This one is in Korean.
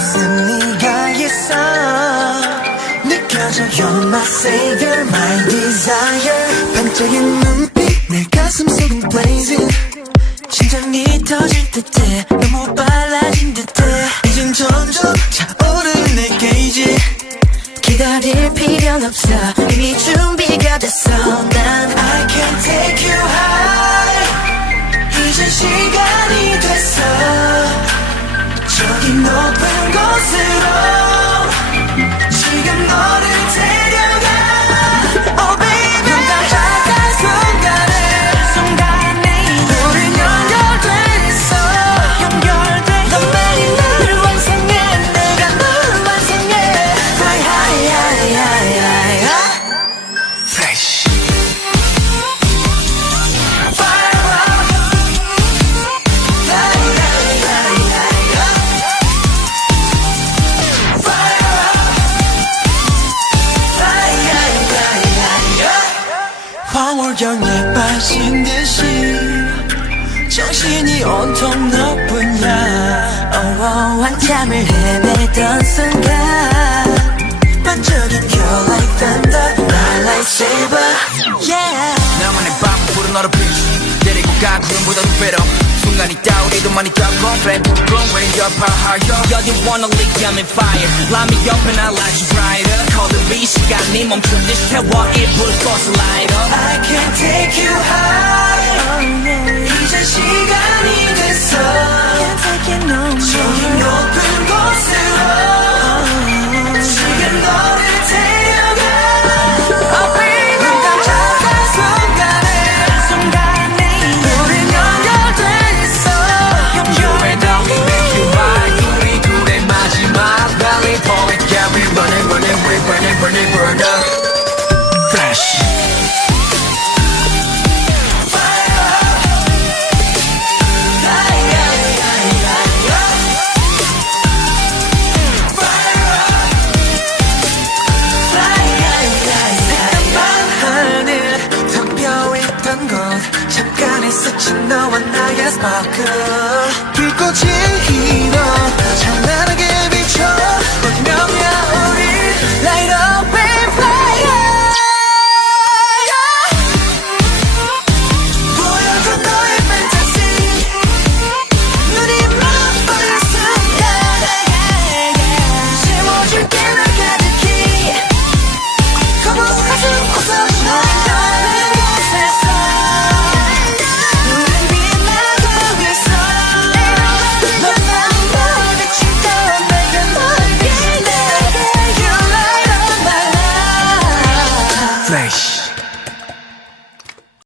승리가 있어 느껴져 You're my savior, my desire 반짝인 눈빛 내 가슴속은 blazing 심장이 터질 듯해 너무 빨라진 듯해 이젠 점점 차오르는 내 게이지 기다릴 필요는 없어 이미 준비가 됐어 난 I can take you high 이제 시간이 됐어 저기 높은 곳으로 지금 너를 데려가 Oh baby 눈 깜짝한 순간에 우린 연결돼 있어 넌 매일 나를 완성해 내가 너를 완성해 Fly high high high high Fresh Fire up Fly high high high Fire up Fly high high high 황홀경에 빠진 듯이 정신이 온통 너뿐이야 한참을 헤매던 순간 반짝인 You're like thunder my lightsaber yeah 나만의 밤은 푸른 너를 비추 데리고 가 구름보다 눈배로 순간이 따우리도 많이 겪어 배부른 when you're power higher You're the one only I'm in fire Light me up and I light you brighter Cold 이 시간이 멈춘 듯이 태워 일부러 꽃을 light up I can take you high 이제 시간이 됐어 저기 높은 곳으로 지금 너를 데려가 Oh baby 눈 깜짝한 순간에 우린 연결돼 있어 You and I we make you mine 우리 둘의 마지막 valley point Yeah we running running we burning burning burn up Fresh 잠깐의 스친 너와 나의 스파크 불꽃이 일어